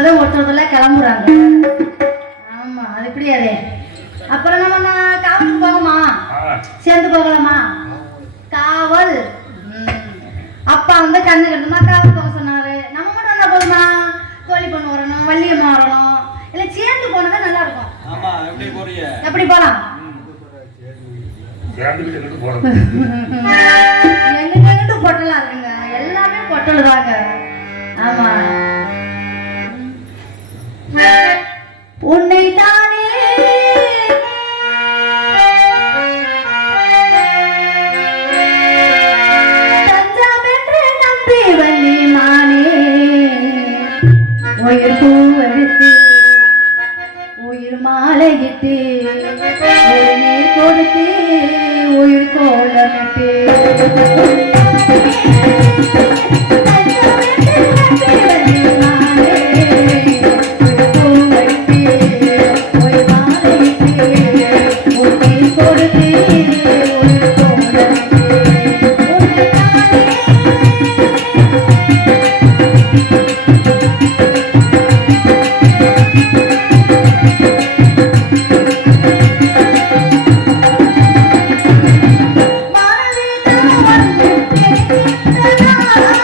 இப்பதான் ஒருத்தருக்குள்ள கிளம்புறாங்க. ஆமா அது இப்படியாதே. அப்புறம் நம்ம காவலுக்கு போகமா? சேர்ந்து போகலாமா? காவல் அப்பா வந்து கண்ணு கட்டுமா காவல் போக சொன்னாரு. நம்ம மட்டும் என்ன போதுமா? கோழி பண்ணு வரணும், வள்ளியம்மா வரணும், இல்ல சேர்ந்து போனதான் நல்லா இருக்கும். எப்படி போலாம்? எங்க பொட்டலா இருக்குங்க, எல்லாமே பொட்டல் தாங்க. ஆமா உன்னை தானே தஞ்சம் என்று நம்பி வள்ளி மானே உயிர் பூவெடுத்து உயிர் மாலையிட்டு ஒரு நீர் கொடுத்து உயிர் கோலமிட்டு Thank you.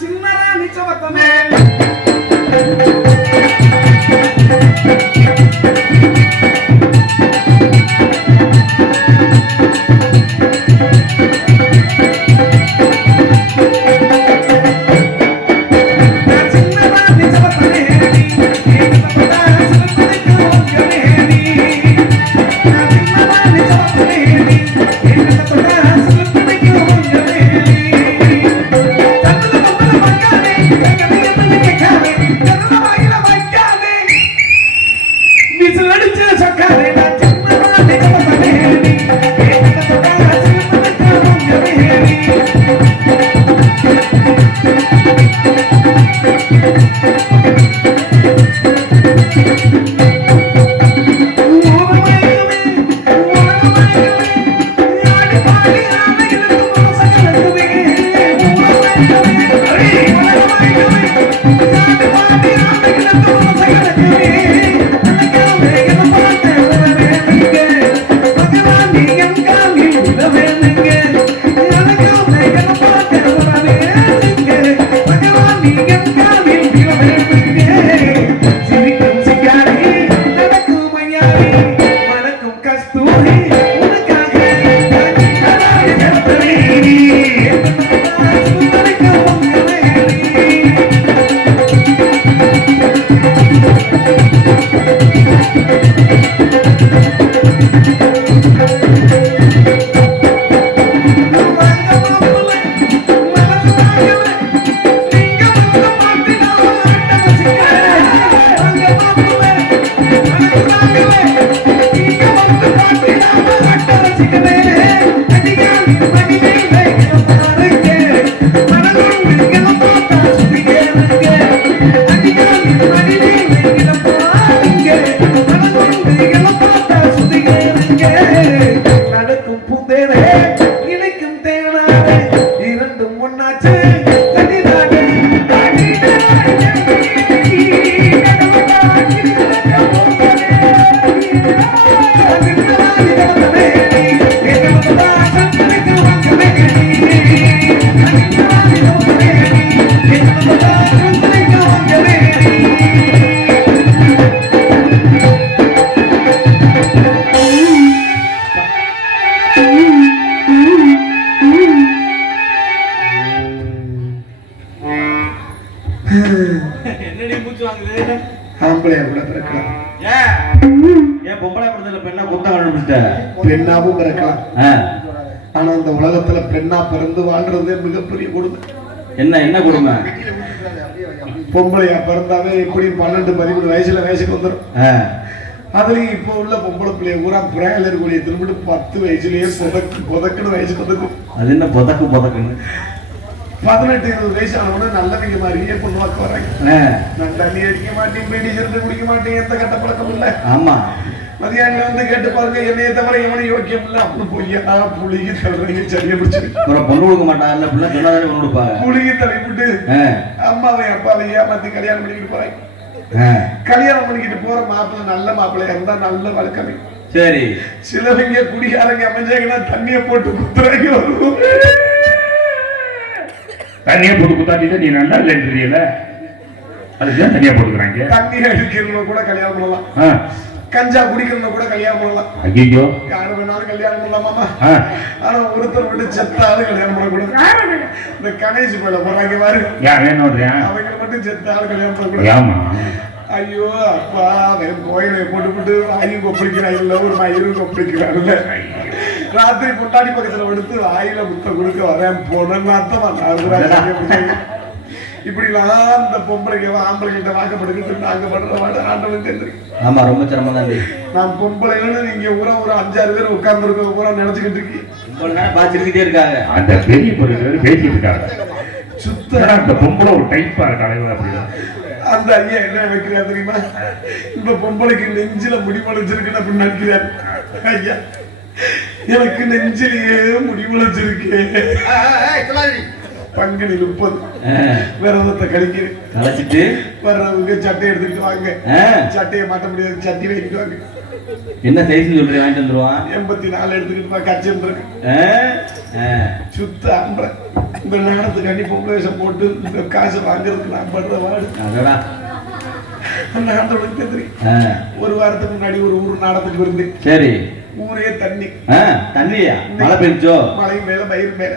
சின்னரா நிச்சவத்தமே என்னடி மூச்சு வாங்குது? ஆம்பளையா கூட பிறக்கலாம். ஏன் பொம்பளை பிறந்ததுல பெண்ணா குத்தம் கண்டுபிடிச்சிட்ட? பெண்ணாவும் பிறக்கலாம். ஆனா அந்த உலகத்துல பெண்ணா பிறந்து வாழ்றதே மிகப்பெரிய கொடுமை. என்ன கொடுமை? பொம்பளையா பிறந்தாவே எப்படி 12-13 வயசுக்கு வந்துடும். அதுலயும் இப்போ உள்ள பொம்பளை பிள்ளைய ஊரா புறாயில இருக்கக்கூடிய திரும்பிட்டு 10 வயசுலயே புதக்குன்னு வயசுக்கு வந்துருக்கு. அது என்ன புதக்குன்னு 18-20 வயசு ஆனவன நல்லவங்க மாதிரியே பொண்ணு வாக்க வராங்க. நான் தண்ணி அடிக்க மாட்டேன், பீடி சிறந்து குடிக்க மாட்டேன், எந்த கட்ட பழக்கம் இல்ல. ஆமா, மதியானம் வந்து கேட்டு பாருங்க, என்னைய தவிர எவனும் யோக்கியம் இல்ல. அப்படி பொய்யா புளிகி தள்ளுறீங்க, சரியா பிடிச்சு பொண்ணு கொடுக்க மாட்டாங்கல்ல, பிள்ளை சொன்னாதானே பொண்ணு கொடுப்பாங்க. புளிகி தள்ளி விட்டு அம்மாவை அப்பாவை ஏமாத்தி கல்யாணம் பண்ணிக்கிட்டு போறாங்க. கல்யாணம் பண்ணிக்கிட்டு போற மாப்பிள்ளை நல்ல மாப்பிள்ளையா இருந்தா நல்ல வழக்கமே. சரி, சிலவங்க குடிகாரங்க அமைஞ்சாங்கன்னா தண்ணிய போட்டு குத்துறாங்க. தண்ணியா போட்டு குத்தாட்டிட்டு நீ நல்லா இல்லைன்னு தெரியல, அதுதான் தனியா போட்டுக்கிறாங்க. தண்ணி அடிக்கிறவங்க கூட கல்யாணம் பண்ணலாம், கஞ்சா குடிக்கிறவங்க கூட கல்யாணம் பண்ணலாம். ஐயோ, யாரு வேணாலும் கல்யாணம் பண்ணலாமா? ஆனா ஒருத்தர் விட்டு செத்தாலும் கல்யாணம் பண்ணக்கூடாது. இந்த கணேஷ் மேல போறாங்க பாரு, யார் வேணும்ன்றியா? அவங்க மட்டும் செத்தாலும் கல்யாணம் பண்ணக்கூடாது. ஆமா, ஐயோ அப்பா, கோயிலை போட்டு வாயும் கொப்பளிக்கிறாங்கல்ல, ஒரு மயிரும் கொப்பளிக்கிறாங்கல்ல. ராத்திரி பொட்டாடி பக்கத்துல எடுத்து வாயில முத்த கொடுக்க வரேன் போனேன்னு அர்த்தமா. இப்படிலாம் இந்த பொம்பளைங்க ஆம்பளைகிட்ட வாக்கப்படுகிட்டு நாங்க பண்ற வாட ஆண்டவன் தெரிஞ்சிருக்கு. ஆமா, ரொம்ப சிரமம் தான். நான் பொம்பளைன்னு நீங்க ஊரா ஒரு 5-6 பேர் உட்கார்ந்து இருக்க பூரா நினைச்சுக்கிட்டு இருக்கீங்க. பாத்துக்கிட்டே இருக்காங்க. அந்த பெரிய பொருள் பேசிட்டு இருக்காங்க. சுத்த அந்த பொம்பளை ஒரு டைப்பா இருக்காங்க. அப்படி அந்த ஐயா என்ன வைக்கிறார் தெரியுமா? இந்த பொம்பளைக்கு நெஞ்சில முடிவடைஞ்சிருக்குன்னு அப்படி நினைக்கிறார். ஐயா, எனக்கு நெஞ்சிலேயே முடிவடைஞ்சிருக்கு. பங்குனி 30 விரதத்தை கழிச்சிட்டு வர்றவங்க சட்டையை எடுத்துக்கிட்டு வாங்க. சட்டையை மாட்ட முடியாது, சட்டி வைக்கிட்டு வாங்க. என்ன சைஸ் சொல்றீங்க? வாங்கிட்டு வந்துருவான். 84 எடுத்துக்கிட்டு கட்சி இருக்கு. சுத்த அம்பளை இந்த நாடத்துக்காண்டி பொம்பளை வேஷம் போட்டு இந்த காசு வாங்குறதுக்கு நான் படுற வாடு அதடா அந்த ஆண்டவனுக்கு தெரியும். ஒரு வாரத்துக்கு முன்னாடி ஒரு ஊர் நாடத்துக்கு இருந்தேன். சரி. ஊரே தண்ணி. தண்ணியா? மழை பெஞ்சோ? மழை மேல பயிர் மேல.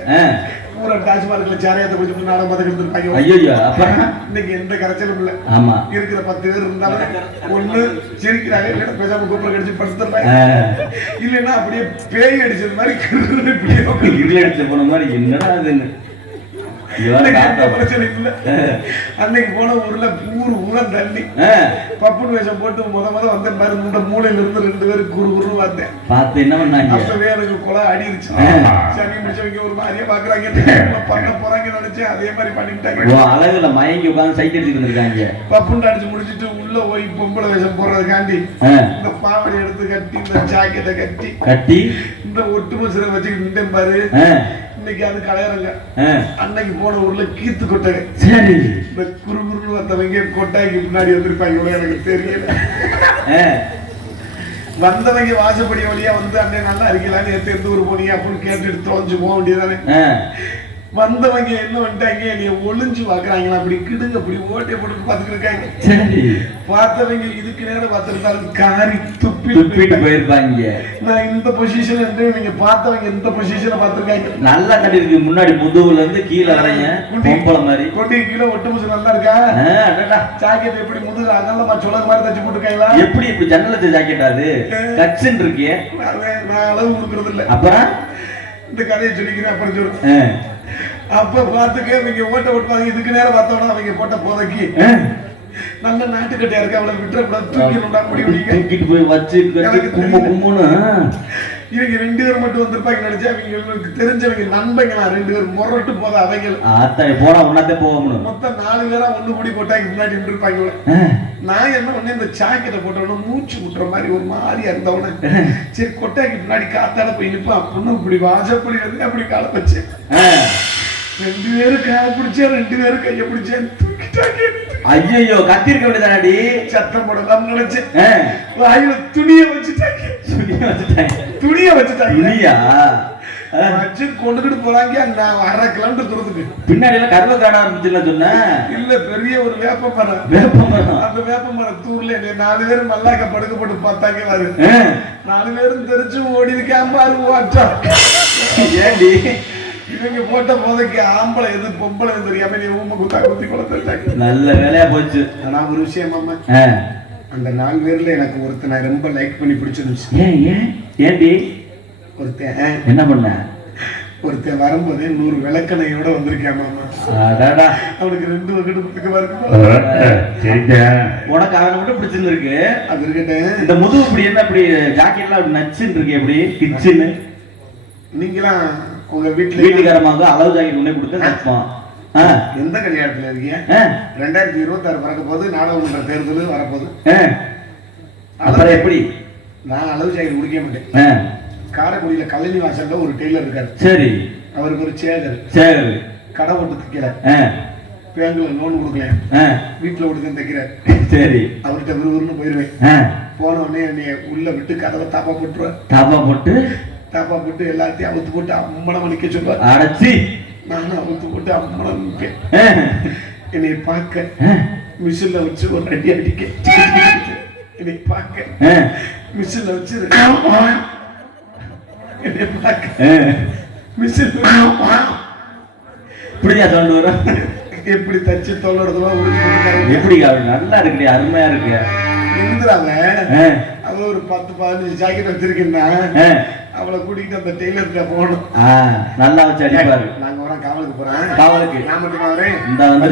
ஊரை டாஸ்மார்க்ல சாரையத்தை குடிச்சு நாடகம் பார்த்துட்டு இருந்திருப்பாங்க. ஐயோ அப்புறம் இன்னைக்கு எந்த கரைச்சலும் இல்ல. ஆமா. இருக்கிற 10 பேர் இருந்தாலும் ஒண்ணு சிரிக்கிறாங்க, இல்லைன்னா பேசாம கூப்பிட கடிச்சு படுத்துறாங்க, இல்லைன்னா அப்படியே பேய் அடிச்சது மாதிரி இருள அடிச்ச போன மாதிரி என்னடா அதுன்னு பிரச்சனை இல்ல. அன்னைக்கு போன ஊர்ல ஊரை தண்ணி பப்புன்னு வேஷம் போட்டு முத வந்த மாதிரி முண்ட மூளையில இருந்து 2 பேரும் குறு வந்தேன். பார்த்து என்ன பண்ணாங்க? அப்பவே எனக்கு கொலை அடிருச்சு. சனி முடிச்சவங்க ஒரு மாதிரியே பாக்குறாங்க, பண்ண போறாங்க நினைச்சேன். அதே மாதிரி பண்ணிட்டாங்க. அழகுல மயங்கி உட்காந்து சைட் அடிச்சுட்டு இருந்திருக்காங்க. பப்புன்னு அடிச்சு முடிச்சுட்டு உள்ள போய் பொம்பளை வேஷம் போடுறதுக்காண்டி இந்த பாவடை எடுத்து கட்டி இந்த ஜாக்கெட்டை கட்டி இந்த ஒட்டும சிறை வச்சுக்கிட்டு பாரு. இன்னைக்கு அது கலையறங்க. அன்னைக்கு போன ஊர்ல கீத்து கொட்டகை. சரி. இந்த குறுகுறுன்னு வந்தவங்க கொட்டாய்க்கு முன்னாடி வந்திருப்பாங்க, எனக்கு தெரியல. வந்தவங்க வாசப்படி வழியா வந்து அண்ணே நல்லா இருக்கலான்னு எந்த ஊர் போனீங்க அப்படின்னு கேட்டுட்டு தொலைஞ்சு போக வேண்டியதானே. வந்தவங்க என்ன பண்ணிட்டாங்க, நீ ஒளிஞ்சு பாக்குறாங்களா, அப்படி கிடுங்க அப்படி ஓட்டை போட்டு பாத்துட்டு இருக்காங்க. பார்த்தவங்க இதுக்கு நேரம் பார்த்திருந்தாலும் காரி துப்பிட்டு போயிருப்பாங்க. நான் இந்த பொசிஷன் இருந்து நீங்க பார்த்தவங்க இந்த பொசிஷனை பார்த்திருக்காங்க. நல்லா கட்டி இருக்கு, முன்னாடி முதுகுல இருந்து கீழே வரைய பொம்பளை மாதிரி கொண்டு கீழே ஒட்டு முசு நல்லா இருக்கா. ஜாக்கெட் எப்படி முதுகு அகலமா சுழக மாதிரி தச்சு போட்டுருக்காங்களா? எப்படி இப்படி ஜன்னலத்து ஜாக்கெட் அது கட்சின்னு இருக்கே. நான் அளவு கொடுக்கறது இல்லை. அப்புறம் இந்த கதையை சொல்லிக்கிறேன், அப்புறம் சொல்றேன். அப்ப பாத்துக்க இவங்க ஓட்ட ஓட்டுவாங்க. இதுக்கு நேரம் பார்த்தோம்னா அவங்க போட்ட போதைக்கு நல்ல நாட்டுக்கட்டையா இருக்கு, அவளை விட்டுறக்கூடாது, தூக்கிட்டு போய் வச்சு கும்முன்னு இவங்க 2 பேர் மட்டும் வந்திருப்பாங்க நினைச்சா. இவங்களுக்கு தெரிஞ்சவங்க நண்பங்களா 2 பேர் முரட்டு போத அவங்க போனா ஒன்னாத்தே போகணும். மொத்தம் 4 பேரா ஒண்ணு கூடி போட்டாங்க முன்னாடி இருப்பாங்க. நான் என்ன பண்ணேன், இந்த ஜாக்கெட்டை போட்டவன மூச்சு முட்டுற மாதிரி ஒரு மாதிரியா இருந்தவன சரி கொட்டாய்க்கு முன்னாடி காத்தால போய் நிப்பா அப்படின்னு இப்படி வாசப்படி வந்து அப்படி கால வச்சேன். 2 பேரும் கால பிடிச்சேன், 2 பேரும் கைய பிடிச்சேன், தூக்கிட்டாங்க. ஐயோ கத்திருக்க வேண்டியதானடி, சத்தம் போடலாம் நினைச்சேன். வாயில துணிய வச்சுட்டாங்க. துணிய வச்சுட்டாங்க வச்சு கொண்டுகிட்டு போறாங்க. நான் 1/2 கிலோமீட்டர் தூரத்துக்கு பின்னாடி எல்லாம் கருவ காடா இருந்துச்சுல சொன்ன இல்ல, பெரிய ஒரு வேப்ப மரம். அந்த வேப்ப மரம் தூர்ல 4 பேரும் மல்லாக்க படுக்க போட்டு பார்த்தாங்க. 4 பேரும் தெரிச்சு ஓடி இருக்காம வாட்டா. ஏண்டி இவங்க போட்ட போதைக்கு ஆம்பளை எது பொம்பளை தெரியாம நீ ஊம குத்தா குத்தி குளத்தாங்க. நல்ல வேலையா போச்சு. ஆனா ஒரு விஷயம் அம்மா, அந்த 4 பேர்ல எனக்கு ஒருத்தனை ரொம்ப லைக் பண்ணி பிடிச்சிருந்துச்சு. ஏண்டி ஒருத்தன் என்ன பண்ண, ஒருத்தன் வரும்போது 100 விளக்கணையோட வந்திருக்கேன் மாமா. அவனுக்கு 2 வகுட்டுக்கு உனக்கு அவனை மட்டும் பிடிச்சிருக்கு. அது இருக்கட்டும், இந்த முதுகு இப்படி என்ன அப்படி ஜாக்கெட்லாம் அப்படி நச்சுன்னு இருக்கு, எப்படி கிச்சுன்னு. நீங்களாம் உங்க வீட்டுக்காரமாக அளவு ஜாக்கெட் உடனே கொடுத்து நச்சுப்பான். எந்த கல்யாணத்துல இருக்கீங்க? 2026 பிறக்க போது நாடாளுமன்ற தேர்தல் வரப்போகுது. அப்புறம் எப்படி? நான் அளவு ஜாக்கெட் குடிக்க மாட்டேன். காரைக்குடியில கல்லணி வாசல்ல ஒரு டெய்லர் இருக்காரு. சரி. அவருக்கு ஒரு சேகர் கடை போட்டு தைக்கிற. பேங்க்ல லோன் கொடுக்கல, வீட்டுல கொடுத்து தைக்கிறார். சரி. அவர்கிட்ட விறுவிறுன்னு போயிருவேன். போன உடனே என்னைய உள்ள விட்டு கதவை தாப்பா போட்டுருவேன். தாப்பா போட்டு எல்லாத்தையும் அவுத்து போட்டு அம்மனை நிக்க சொல்லுவார். அடைச்சி நானும் அவுத்து போட்டு அம்மனை நிற்பேன். என்னை பார்க்க மிஷின்ல வச்சு ஒரு அடி அடிக்க, என்னை பார்க்க மிஷின்ல வச்சு என்னை பார்க்க மிஷின் இப்படியா சவுண்ட் வரும். எப்படி தச்சு தோல்றதுலாம் எப்படி நல்லா இருக்கு, அருமையா இருக்கு. இந்திராங்க அவ ஒரு 10-15 ஜாக்கெட் வச்சிருக்கேன்னா அவளை கூட்டிகிட்டு அந்த டெய்லர்கிட்ட போகணும். நல்லா வச்சு அடிப்பாரு. நாங்க வரோம், காவலுக்கு போறேன். காவலுக்கு நான் மட்டும் வரேன். இந்த வந்து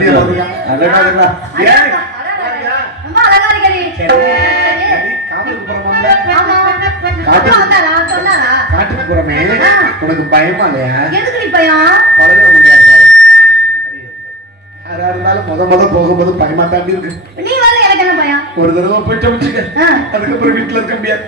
காவலுக்கு போறோம்ல, காட்டுக்கு போறமே. உனக்கு பயமா இல்லையா? பழக முடியாது. யாரா இருந்தாலும் முத போகும்போது பயமா தாண்டி இருக்கு. ஒரு தடவை போயிட்டு வச்சுக்க, அதுக்கப்புறம் வீட்டுல இருக்க முடியாது.